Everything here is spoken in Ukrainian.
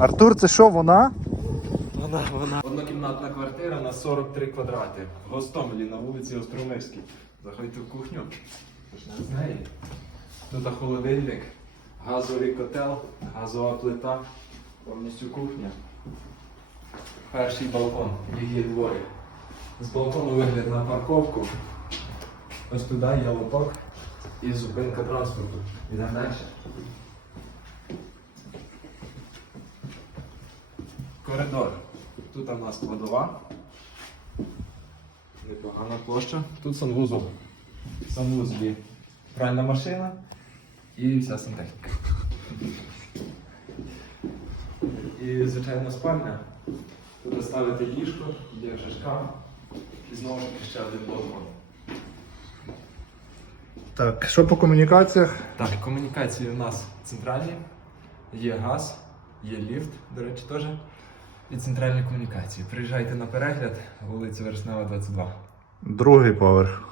Артур, це що, вона? Вона, вона. Однокімнатна квартира на 43 квадрати. В Гостомелі на вулиці Остромирській. Заходьте в кухню. Почнемо. Тут холодильник, газовий котел, газова плита, повністю кухня. Перший балкон, є двоє. З балкону вигляд на парковку. Ось туди є лоток і зупинка транспорту. Йдемо далі. Коридор. Тут у нас кладова. Непогана площа. Тут санвузол. В санвузлі пральна машина і вся сантехніка. І звичайно спальня. Тут ставити ліжко, є вже шкаф. І знову ж таки ще один балкон. Так, що по комунікаціях? Так, комунікації у нас центральні. Є газ, є ліфт, до речі, теж. І центральні комунікації. Приїжджайте на перегляд, вулиця Вереснева, 22. Другий поверх.